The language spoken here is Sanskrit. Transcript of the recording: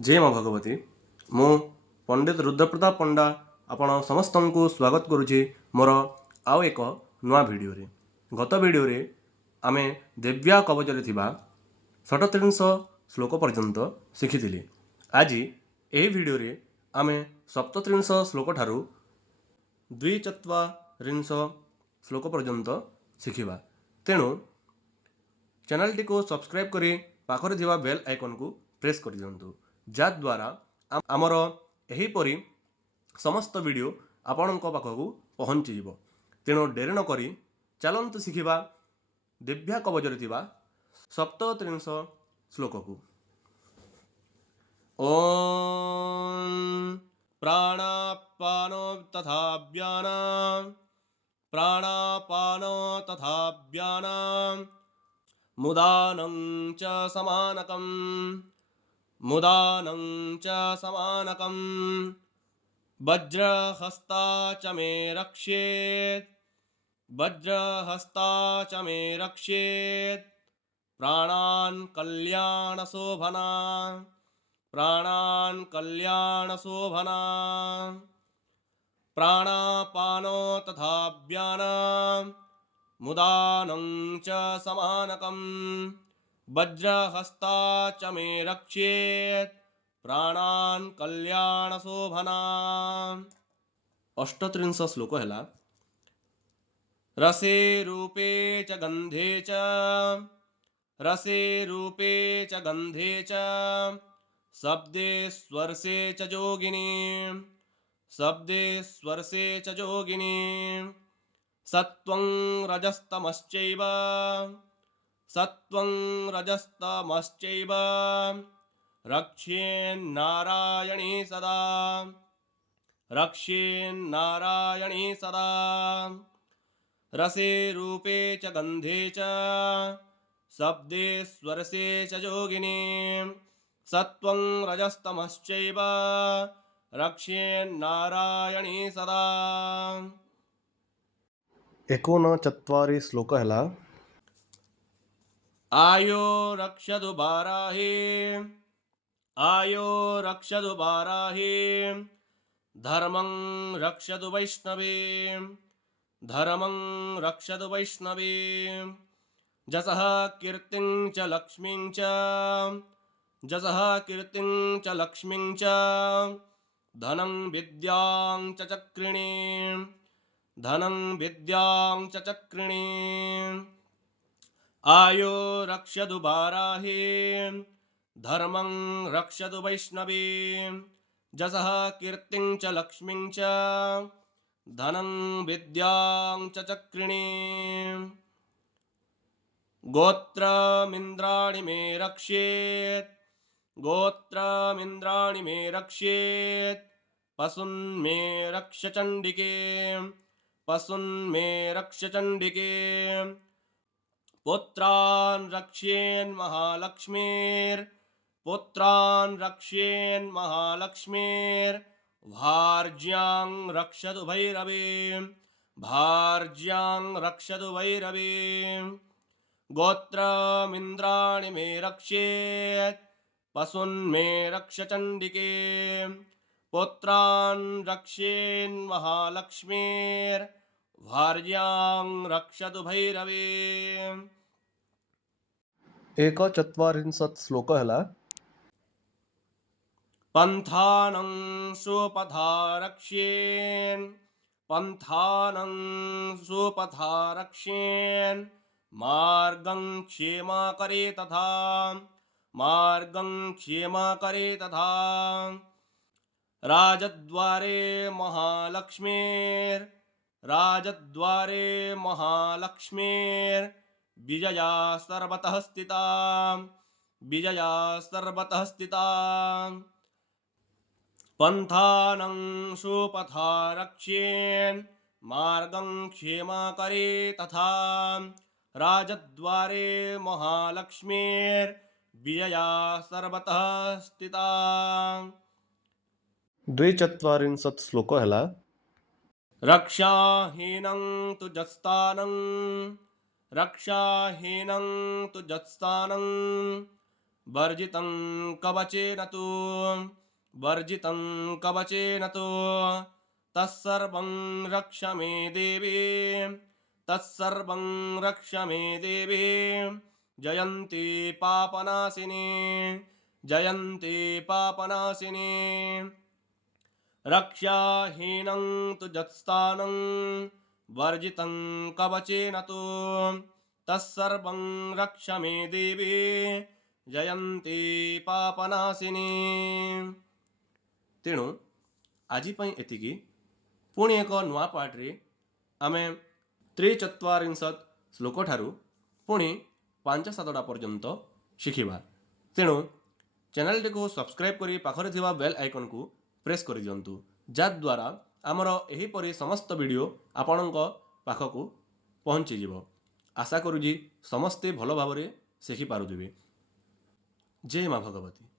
जय माँ भगवती। मु पंडित रुद्रप्रताप पंडा आपण समस्त को स्वागत करुच्ची मोर आउ एक नुआ भिडियो रे। गत भिडियो रे आमे देव्या कवचरे थिबा 37 श्लोक पर्यंत शिखिथिले। आज एही भिडियो रे आमे 37 श्लोक ठारू 242 श्लोक पर्यंत शिखिबा। तेणु चैनल टी को सब्सक्राइब करी पाखरे थिबा बेल आइकन को प्रेस कर दियंतु, जाद्वारा आमर एहीपरी समस्त वीडियो आपणक पाखक पहुँची जिवो। तेणु डेरी न करी चलंतु शिखिबा दिव्या कवचरे थिबा 37 श्लोक को। ओम प्राणापानो तथा व्याना प्राणापानो तथा व्याना मुदानं च समानकम् मुदानं च समानकम् वज्रहस्ता च मे रक्षेत् वज्रहस्ता च मे रक्षेत् प्राणान् कल्याणशोभना प्राणान् कल्याणशोभना प्राणापानो तथा व्याना मुदानं च समानकम् वज्रहस्ता च मे रक्षेत् प्राणान् कल्याणशोभना। 38 श्लोक है। रसे रूपे च गंधे च रसे रूपे च गंधे च शब्दे स्वर्शे च जोगिनी शब्दे स्वर्शे च जोगिनी सत्वं रजस्तमश्चैव सत्वं रजस्तमश्चैव रक्षेन्नारायणी सदा रक्षेन्नारायणी सदा। रसे रूपे च गंधे च शब्दे स्वर्शे च जोगिनी सत्वं रजस्तमश्चैव रक्षेन्नारायणी सदा। 69 श्लोक है। आयो रक्षतु बाराहि आयो रक्षतु बाराहि धर्मं रक्षतु वैष्णवे धर्मं रक्षतु वैष्णवे जसः कीर्तिं च लक्ष्मीं च जसः कीर्तिं च लक्ष्मीं च धनं विद्यां च चक्रिणी धनं विद्यां च चक्रिणी। आयो रक्षतु बाराहि धर्मं रक्षतु वैष्णवे जसः कीर्तिं च लक्ष्मीं च धनं विद्यां च चक्रिणी। गोत्रमिन्द्राणि मे रक्षेत् गोत्रमिन्द्राणि मे रक्षेत् पशून् मे रक्ष चण्डिके पशून् मे रक्ष चण्डिके पुत्रान् रक्षेन्महालक्ष्मीर् पुत्रान् रक्षेन्महालक्ष्मीर् भार्यां रक्षतु भैरवी भार्यां रक्षतु भैरवी। गोत्रमिन्द्राणि मे रक्षेत् पशून् मे रक्ष चण्डिके पुत्रान् रक्षेन्महालक्ष्मीर् भार्यां रक्षतु भैरवी। 41 श्लोक है। पंथानं सुपथा रक्षेन् पंथानं सुपथा रक्षेन् मार्गं क्षेमाकरे तथा मार्गं क्षेमाकरे तथा राजद्वारे महालक्ष्मीर् राजद्वारे महालक्ष्मीर् विजया सर्वतः स्थिता विजया सर्वतः स्थिता। पंथानं सुपथा रक्षेन् मार्गं क्षेमाकरे तथा राजद्वारे महालक्ष्मीर् विजया सर्वतः स्थिता। 42 श्लोक है। रक्षाहीनं तु जत्स्थानं रक्षाहीनं तु जत्स्थानं वर्जितं कवचेन तु वर्जितं कवचेन तु तत्सर्वं रक्ष मे देवी तत्सर्वं रक्ष मे देवी जयन्ती पापनाशिनी जयन्ती पापनाशिनी रक्षाहीनं तु जत्स्थानं वर्जितं कवचेन तु तत्सर्वं रक्ष मे देवी जयन्ती पापनाशिनी। तेणु आजि पई एतिकी पुणी एक नुआ पार्ट रे आमे 43 श्लोक ठारू पुणी 5-7टा पर्यंत शिखिबा। तेणु चैनल टी को सब्सक्राइब करी पाखरे थिबा बेल आइकन को प्रेस कर दियंतु जाद्वारा आमर एहीपरि समस्त वीडियो आपणक पाखकु पहुँची जिवो। आशा करूजी समस्ते भल भाव शिखि पारुथिबे। जय माँ भगवती।